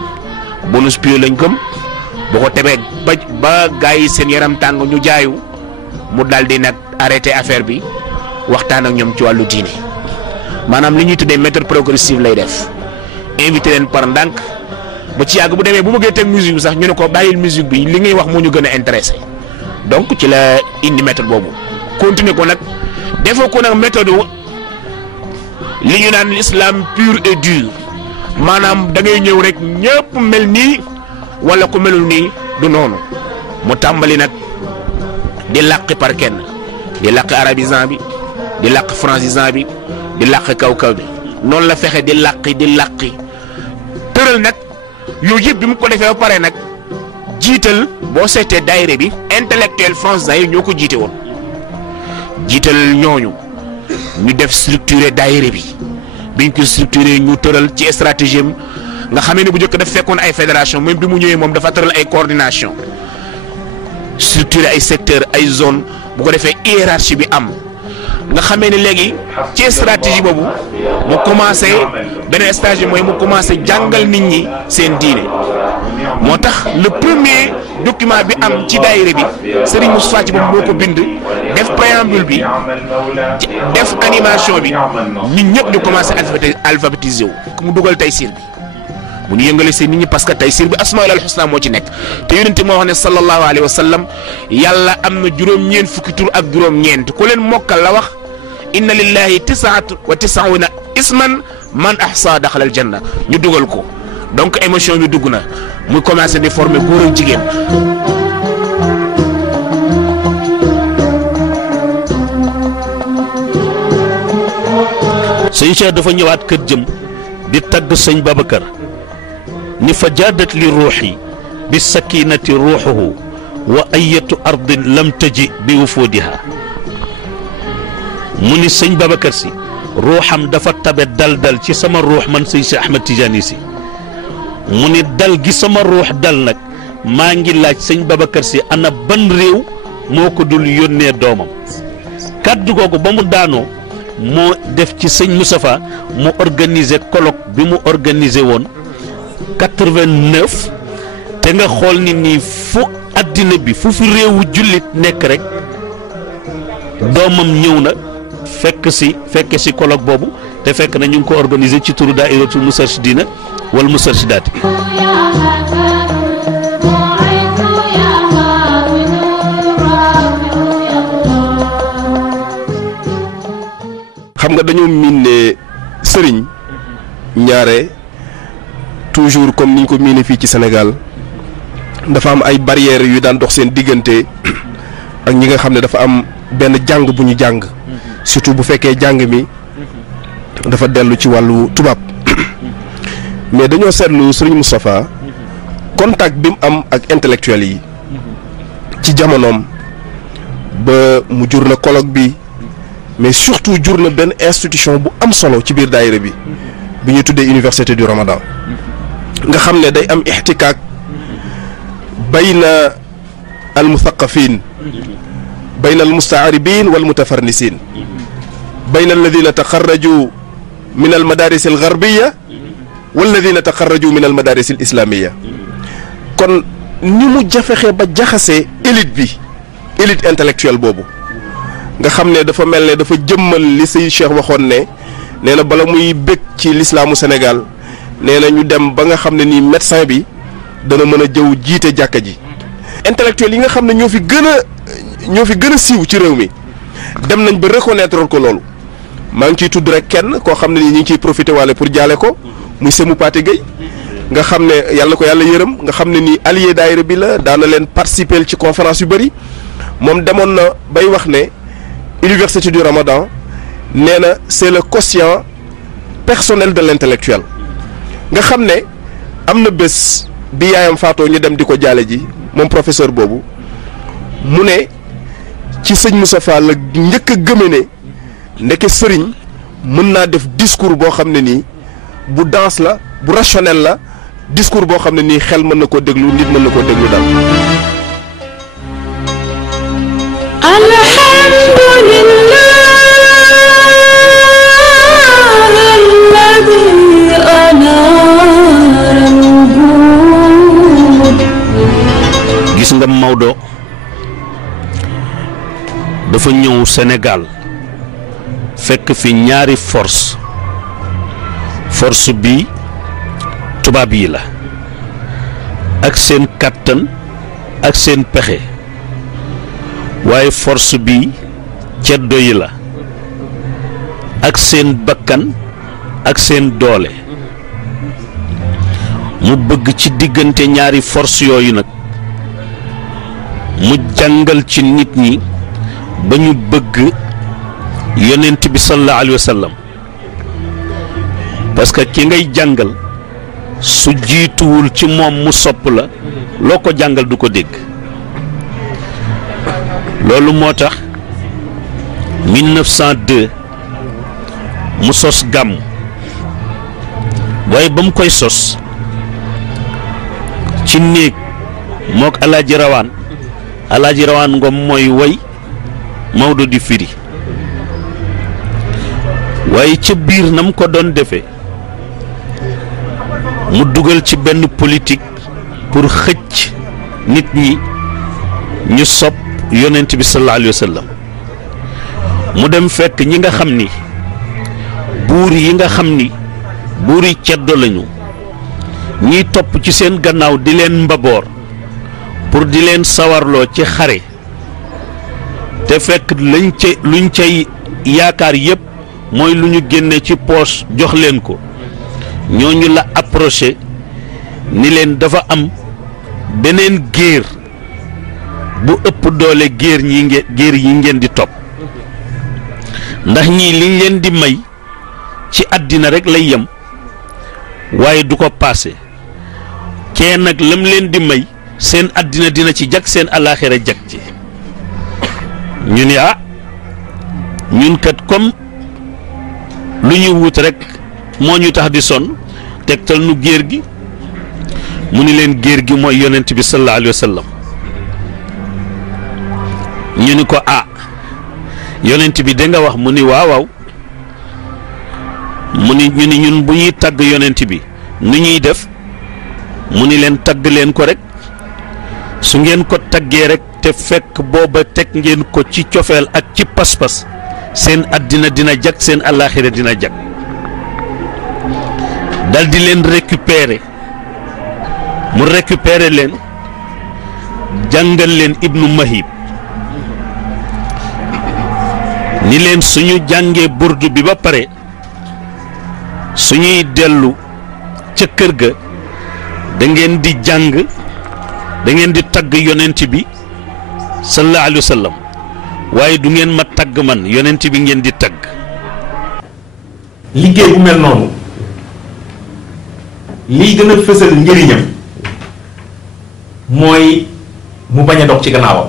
Bonus Pio lañ gëm boo ko tebee ba gars yi seen yaram tàng ñu jaayu mu daal di nag arrêté affaire bi waxtaan ak ñoom ci wàllu diine maanaam li ñuy tuddee méthode progressive lay def invité leen par ndànk ba ci yàgg bu demee bu bëggee teg musique bi sax ñu ne ko bàyyil musique bi li ngay wax moo ñu gën a intéressé donc ci la indi méthode boobu continuer ko nag defoo ko nag méthode li ñu naan l'islam pur et dur maanaam da ngay ñëw rek ñëpp mel nii wala ku melul nii du noonu mu tàmbali nag di làqi par kenn di làqi arabisant bi di làqi francisant bi di làqi kaw-kaw bi noonu la fexe di làqi tëral nag yooyu yëpp bi mu ko defee ba pare nag jiital boo seetee daayira bi intellectuel francisant yi ñoo ko jiite woon jiital ñooñu ñu def structuré daayira bi biñ ko structuré ñu tëral ci stratégie am nga xamee ne bu njëkk daf fekkoon ay fédération même bi mu ñëwee moom dafa tëral ay coordination structuré ay secteur ay zone bu ko defee hiérarchie bi am nga xamee ne léegi ci stratégie boobu mu commencé beneen stage bi mooy mu commencé jàngal nit ñi seen diine moo tax le premier document bi am ci daayira bi Serigne Moustapha ci boobu moo ko bind def préambule bi def animation bi nit ñëpp ñu commencé alphabétiser wu mu dugal Taysiir bi bu ñu yëngale seen nit ñi parce que Taysiir bi asmaul husna moo ci nekk te yonente moo wax ne sallallahu alayhi wa sallam yàlla am na juróom-ñeent fukki tur ak juróom-ñeent ku leen mokkal la wax inna lillahi tisaatu wa tisauna isman man ahsa daxala al janna ñu dugal ko donc émotion bi dugg na muy commencé di former góor ak jigéen. sëñ Cheikh dafa ñëwaat kër jëm di tagg sëñ Babacar ni fa jaadat li ruuxi bi sakinati ruuxuhu wa ayatu ardin lam taji bi wufudiha mu ni sëñ Babacar si ruuxam dafa tabe dal ci sama ruux man sëñ si Ahmed Tidiane si mu ni dal gi sama ruux dal nag maa ngi laaj sëñ Babacar si ana ban réew moo ko dul yónnee doomam kàddu googu ba mu daanoo moo def ci sëñ Moustapha mu organiser colloque bi mu organiser woon 89 te nga xool ni nii fu àddina bi fu fi réewu jullit nekk rek doomam ñëw na fekke si colloque boobu te fekk na ñu ngi ko organiser ci turu daayiratul Moustarchidina wal Moustarchidaati. xam nga dañoo miin ne sëriñ ñaare toujours comme niñ ko miine fii ci Sénégal dafa am ay barrières yu daan dox seen diggante ak ñi nga xam ne dafa am benn jàng bu ñu jàng surtout bu fekkee jàng mi dafa dellu ci wàllu tubaab mais dañoo seetlu sëriñ Moustapha contact bi mu am ak intellectuels yi ci jamonoom ba mu jur na colloque bi mais surtout jur na benn institution bu am solo ci biir daayira bi ñu tuddee université du Ramadan nga xam ne day am ixtikaak bayna al muthaqafin bayna al mustaaribin wal mutafarnisin bayna alladina taxarraju min al madaris al garbiya walladina taxarraju min al madaris al islamiya kon ni mu jafexe ba jaxase élite intellectuelle boobu nga xam ne dafa mel ne dafa jëmmal li say Cheikh waxoon ne nee na bala muy bëgg ci lislaamu Sénégal nee na ñu dem ba nga xam ne nii médecin bi dana mën a jëw jiite jàkka ji intellectuels yi nga xam ne ñoo fi gën a siiw ci réew mi dem nañ ba reconnaître ko loolu maa ngi ciy tudd rek kenn koo xam ne nii ñu ngi ciy profité waale pour jaale ko muy Sémou Pathé Gueye nga xam ne yàlla ko yàlla yërëm nga xam ne nii allié daayira bi la daana leen participer ci conférence yu bëri moom demoon na bay wax ne Université du Ramadan nee na c'est le quotient personnel de l'intellectuel nga xam ne am na bés bi yaayam faatoo ñu dem di ko jaale ji moom professeur boobu mu ne ci sëñ Moustapha la njëkk a gëme ne ndeke sëriñ mën naa def discours boo xam ne nii bu dense la bu rationnel la discours boo xam ne nii xel mën na koo déglu nit mën na koo déglu daal. gis nga Maodo dafa ñëw Sénégal fekk fi ñaari force bi tubaab yi la ak seen kàttan ak seen pexe waaye force bi ceddo yi la ak seen bakkan ak seen doole mu bëgg ci diggante ñaari force yooyu nag mu jàngal ci nit ñi ba ñu bëgg yonent bi sallallahu alayhi wa sallam parce que ki ngay jàngal su jiituwul ci moom mu sopp la loo ko jàngal du ko dégg loolu moo tax 1902 mu sos gàmm waaye ba mu koy sos ci néeg mook alaaji rawaan ngom mooy woy Maodo di firi waaye ca biir na mu ko doon defee mu dugal ci benn politique pour xëcc nit ñi ñu sopp yonent bi sallallahu alayhi wa sallam mu dem fekk ñi nga xam ni buur yi nga xam ni buur yi ceddo lañu ñiy topp ci seen gannaaw di leen mbaboor pour di leen sawarloo ci xare te fekk luñ cay yaakaar yépp mooy lu ñu génne ci poche jox leen ko ñooñu la approché ni leen dafa am beneen géer bu ëpp doole géer yi ngeen di topp ndax ñii liñ leen di may ci àddina rek lay yem waaye du ko paase kee nag lam leen di may seen àddina dina ci jag seen alaaxira jag ci ñu ni ñun kat comme lu ñuy wut rek moo ñu tax di sonn tegtal nu géer gi mu ni leen géer gi mooy yonent bi sallallahu alayhi wa sallam ñu ni ko ah yonent bi da nga wax mu ni waaw waaw mu ni ñu ni ñun bu ñuy tagg yonent bi nu ñuy def mu ni leen tagg leen ko rek su ngeen ko taggee rek te fekk booba teg ngeen ko ci cofeel ak ci pas-pas seen àddina dina jag seen àllaaxira dina jag dal di leen récupérer mu récupérer leen jàngal leen ibnu mahib ni leen suñu jàngee burdu bi ba pare suñuy dellu ca kër ga da ngeen di jàng da ngeen di tagg yonent bi sallallahu alayhi wa sallam waaye du ngeen ma tagg man yonent bi ngeen di tagg. liggéey bu mel noonu liy gën a fësal njëriñam mooy mu bañ a dog ci gannaawam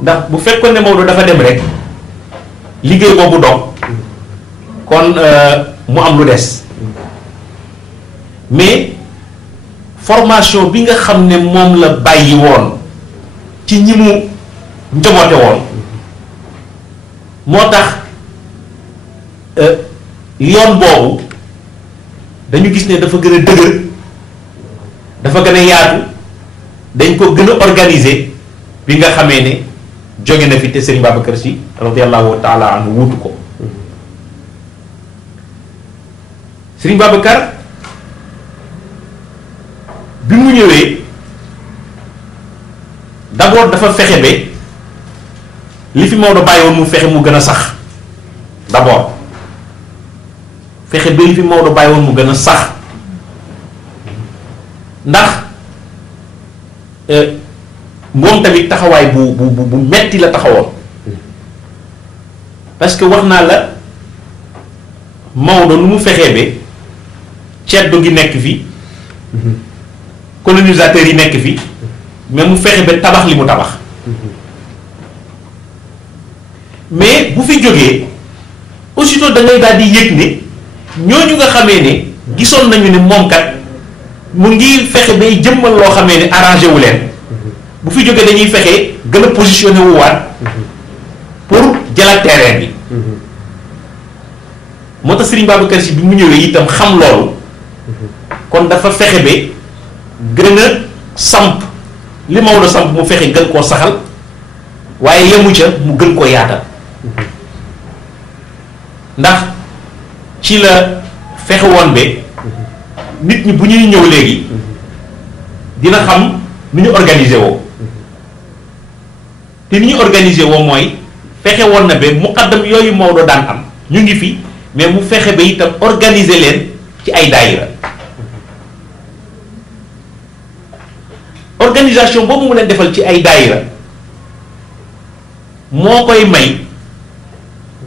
ndax bu fekkoon ne Maodo dafa dem rek liggéey boobu dog kon mu am lu des mais formation bi nga xam ne moom la bàyyi woon ci ñi mu njaboote woon moo tax yoon boobu dañu gis ne dafa gën a dëgër dafa gën a yaatu dañ ko gën a organiser bi nga xamee ne jóge na fi te Serigne Babacar Sy radiyallahu taala anhu wuutu ko Serigne Babacar bi mu ñëwee d'abord dafa fexe ba li fi Maodo bàyyi woon mu fexe mu gën a sax d'abord fexe ba li fi Maodo bàyyi woon mu gën a sax ndax moom tamit taxawaay bu metti la taxawoon parce que wax naa la Maodo nu mu fexee ba ceddo gi nekk fi colonisateurs yi nekk fi mais mu fexe ba tabax li mu tabax mais bu fi jógee aussitôt da ngay daal di yëg ne ñooñu nga xamee ne gisoon nañu ne moom kat mu ngi fexe bay jëmmal loo xamee ne arrangé wu leen bu fi jógee dañuy fexe gën a positionné wu waat pour jëlaat terrain bi moo tax Serigne Babacar Sy bi mu ñëwee itam xam loolu kon dafa fexe ba gën a samp li Maodo samp mu fexe gën koo saxal waaye yemu ca mu gën koo yaatal ndax ci la fexe woon ba nit ñi bu ñuy ñëw léegi dina xam nu ñu organiser woo te ni ñu organiser woo mooy fexe woon na ba muqaddam yooyu Maodo daan am ñu ngi fi mais mu fexe ba itam organiser leen ci ay daayira organisation boobu mu leen defal ci ay daayira moo koy may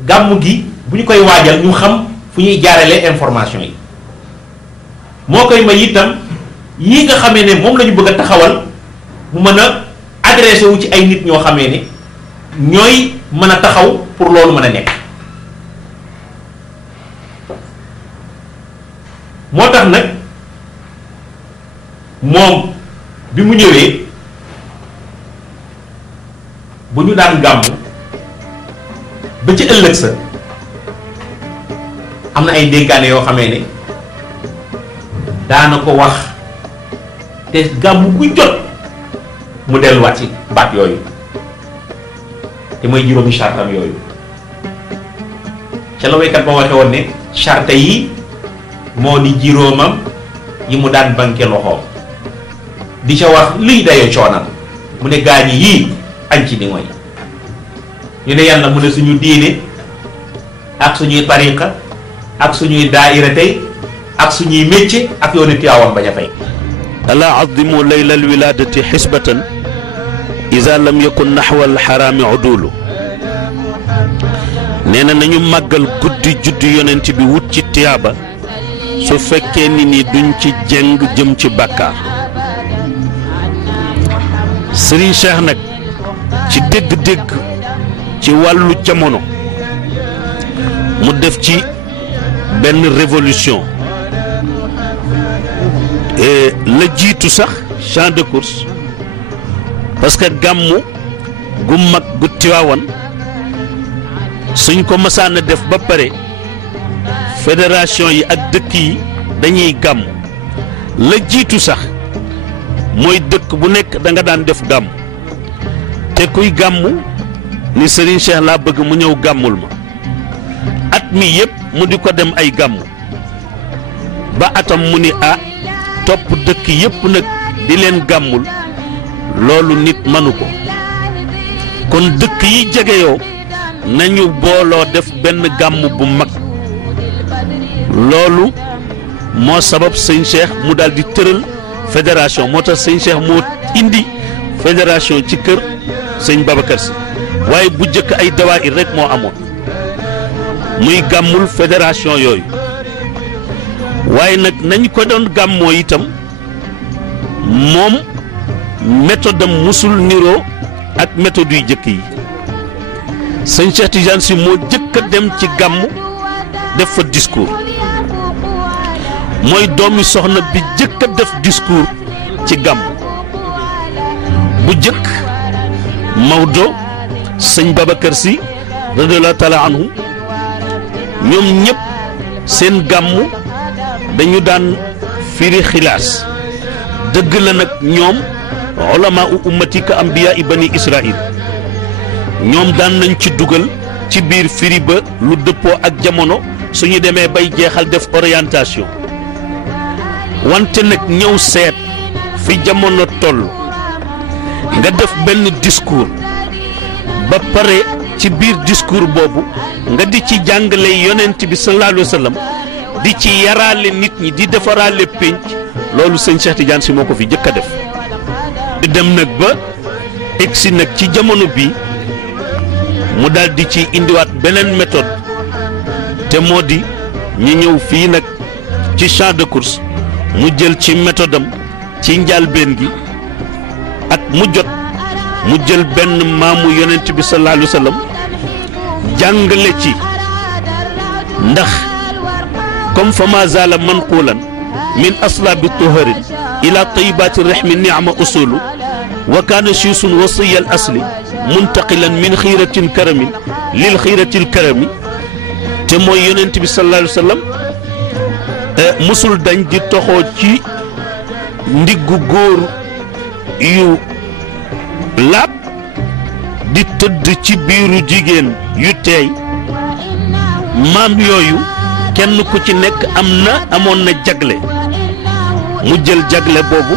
gàmmu gi bu ñu koy waajal ñu xam fu ñuy jaarale information yi moo koy may itam yii nga xamee ne moom la ñu bëgg a taxawal mu mën a adressé wu ci ay nit ñoo xamee ne ñooy mën a taxaw pour loolu mën a nekk moo tax nag moom bi mu ñëwee bu ñu daan gàmm ba ci ëllëg sa am na ay dénkaane yoo xamee ne daana ko wax te gàmm gu jot mu delluwaat ci baat yooyu te mooy juróomi chartam yooyu ca la waykat ba waxe woon ne charte yi moo di juróomam yi mu daan banke loxoom di ca wax luy dayoo coonam mu ne gaañi yii añ ci ni mooy ñu ne yàlla mu ne suñu diine ak suñuy tariqa ak suñuy daaira tey ak suñuy métier ak yoonu Tiwaawan bañ a fay alaa azimu layla alwiladati xisbatan ida lam yakun naxwa alxaraami udulu nee na nañu màggal guddi juddu yonent bi wut ci tiyaaba su fekkee ni duñ ci jeng jëm ci bàkkaar Serigne Cheikh nag ci dégg-dégg ci wàllu jamono mu def ci benn révolution et la jiitu sax champ de course parce que gàmmu gu mag gu Tiwaawan suñ ko mësaan a def ba pare fédération yi ak dëkk yi dañuy gàmm la jiitu sax mooy dëkk bu nekk da nga daan def gàmm te kuy gàmmu ni Serigne Cheikh laa bëgg mu ñëw gàmmul ma at mi yépp mu di ko dem ay gàmm ba atam mu ni topp dëkk yépp nag di leen gàmmul loolu nit mënu ko kon dëkk yi jegeyoo nañu booloo def benn gàmm bu mag loolu moo sabab sëñ Cheikh mu daal di tëral fédération moo tax sëñ Cheikh moo indi fédération ci kër sëñ Babacar Sy waaye bu jëkk ay dawaayir rek moo amoon muy gàmmul fédération yooyu waaye nag nañ ko doon gàmmoo itam moom méthode am musul niroo ak méthode yu jëkk yi sëñ Cheikh Tidiane Sy moo jëkk a dem ci gàmm def fa discours mooy doomi soxna bi jëkk a def discours ci gàmm bu jëkk Maodo sëñ Babacar Sy radiyallahu taala anhu ñoom ñëpp seen gàmm dañu daan firi xilaas dëgg la nag ñoom ulama u ummati ka ambiya i bani Israil ñoom daan nañ ci dugal ci biir firi ba lu dëppoo ak jamono suñu demee bay jeexal def orientation wante nag ñëw seet fi jamono toll nga def benn discours ba pare ci biir discours boobu nga di ci jàngale yonent bi sallallahu alayhi wa sallam di ci yaraale nit ñi di defaraale pénc loolu sëñ Cheikh Tidiane Sy moo ko fi jëkk a def di dem nag ba egsi nag ci jamono bi mu daal di ci indiwaat beneen méthode te moo di ñu ñëw fii nag ci champ de course mu jël ci méthode am ci njàlbeen gi at mu jot mu jël benn maamu yonent bi sallallahu alayhi wa sallam jàngale ci ndax comme fa ma zaala manqulan min aslaabi tuharin ila tayibaati rexmi niama usulu wa kaana chiisun wasiya al asli muntaqilan min xiiratil karami lil xiiratil karami te mooy yonent bi sallallahu alayhi wa sallam musul dañ di toxoo ci ndiggu góor yu laab di tëdd ci biiru jigéen yu teey maam yooyu kenn ku ci nekk amoon na jagle mu jël jagle boobu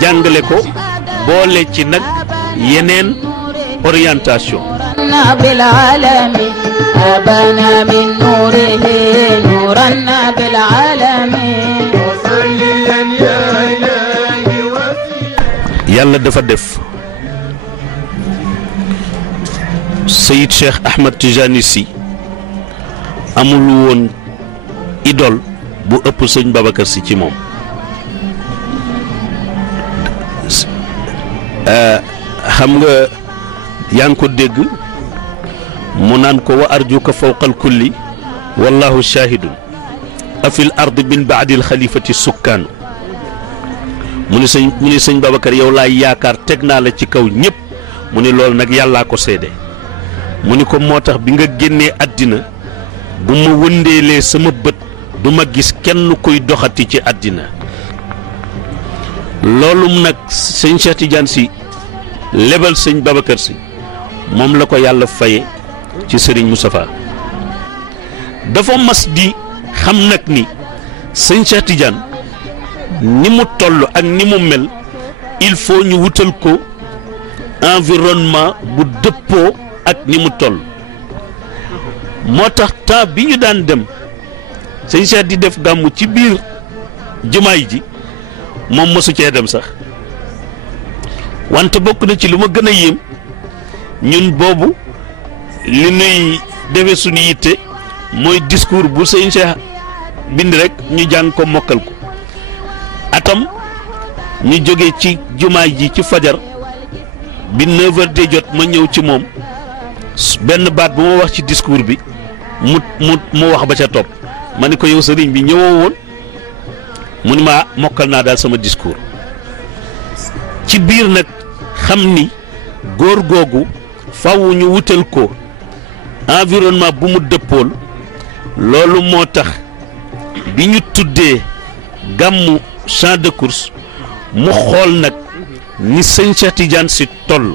jàngale ko boole ci nag yeneen orientation yàlla dafa def Seyid Cheikh Ahmed Tijani Sy amul woon idole bu ëpp sëñ Babacar Sy ci moom xam nga yaa ngi ko dégg mu naan ko wa arjuka fawqa alkulli wallahu shahidun afil ardi min baadi alxalifati sukkaanu mu ni sëñ Babacar yow laay yaakaar teg naa la ci kaw ñëpp mu ni loolu nag yàllaa ko seede mu ni ko moo tax bi nga génnee àddina bu ma wëndeelee sama bët du ma gis kenn kuy doxati ci àddina loolu nag sëñ Cheikh Tidiane Sy lebal sëñ Babacar Sy moom la ko yàlla faye ci Serigne Moustapha dafa mas di xam nag ni sëñ Cheikh Tidiane ni mu toll ak ni mu mel il faut ñu wutal ko environnement bu dëppoo ak ni mu toll moo tax temps bi ñu daan dem sëñ Cheikh di def gàmmu ci biir jumaay ji moom mosu cee dem sax wante bokk na ci lu ma gën a yéem ñun boobu li nuy defe suñu yitte mooy discours bu sëñ Cheikh bind rek ñu jàng ko mokkal ko atam ñu jóge ci jumaay ji ci fajar bi 9h de jot ma ñëw ci moom benn baat bu ma wax ci discours bi mu wax ba ca topp ma ni ko yow sëriñ bi ñëwoo woon mu ni ma mokkal naa daal sama discours ci biir nag xam ni góor googu faw ñu wutal ko environnement bu mu dëppool loolu moo tax bi ñu tuddee gàmmu champ de course mu xool nag ni sëñ Cheikh Tidiane Sy toll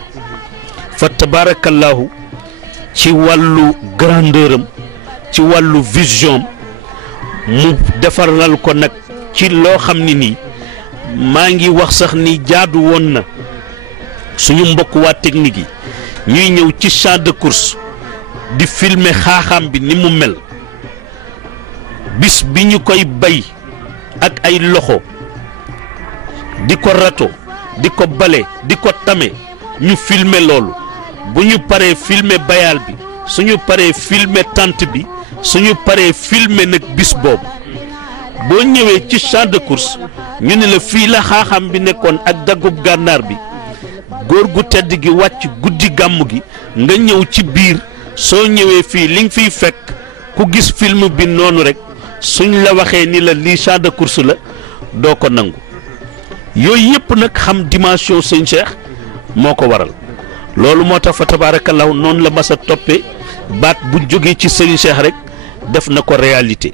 fa tabarakallahu ci wàllu grandeur am ci wàllu vision mu defaral ko nag ci loo xam ni nii maa ngi wax sax ni jaadu woon na suñu mbokk waa technique yi ñuy ñëw ci champ de course di filmer xaaxaam bi ni mu mel bis bi ñu koy bay ak ay loxo di ko rato di ko bale di ko tame ñu filmer loolu bu ñu paree filmer bayal bi suñu paree filmer tente bi suñu paree filmer nag bis boobu boo ñëwee ci champ de course ñu ne la fii la xaaxam bi nekkoon ak daggub gànnaar bi góor gu tedd gi wàcc guddi gàmmu gi nga ñëw ci biir soo ñëwee fii li nga fiy fekk ku gis film bi noonu rek suñ la waxee ni la lii champ de course la doo ko nangu yooyu yëpp nag xam dimension sëñ Cheikh moo ko waral loolu moo tax fa tabaarakallahu noonu la mas a toppee baat bu jógee ci sëñ Cheikh rek def na ko réalité.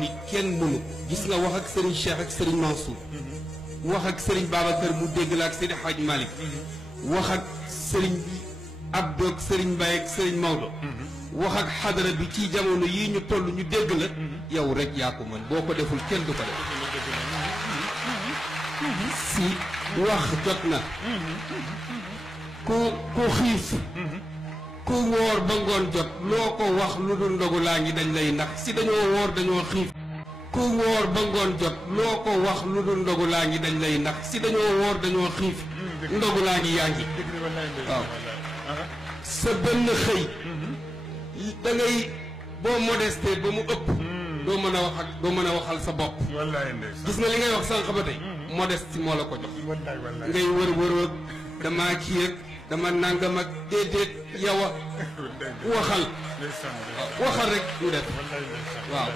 ni kenn mënu gis nga wax ak Serigne Cheikh ak Serigne Mansour wax ak Serigne Babacar mu dégg la ak Seydi Hadj Malick wax ak Serigne Abdou ak Serigne Mbaye ak Serigne Maodo wax ak xadara bi ci jamono yii ñu toll ñu dégg la yow rek yaa ko mën boo ko deful kenn du ko def si wax jot na ku xiif ku woor ba ngoon jot loo ko wax lu dul ndogu laa ngi dañ lay ndax si dañoo woor dañoo xiif ku woor ba ngoon jot loo ko wax lu dul ndogu laa ngi dañ lay ndax si dañoo woor dañoo xiif ndogu laa ngi yaa ngi waaw sa benn xëy da ngay boo modesté ba mu ëpp doo mën a wax ak doo mën a waxal sa bopp gis nga li ngay wax sànq ba tey modeste moo la ko jox ngay wër damaa kii ak dama nangam ak déedéet yow a waxal rek du def waaw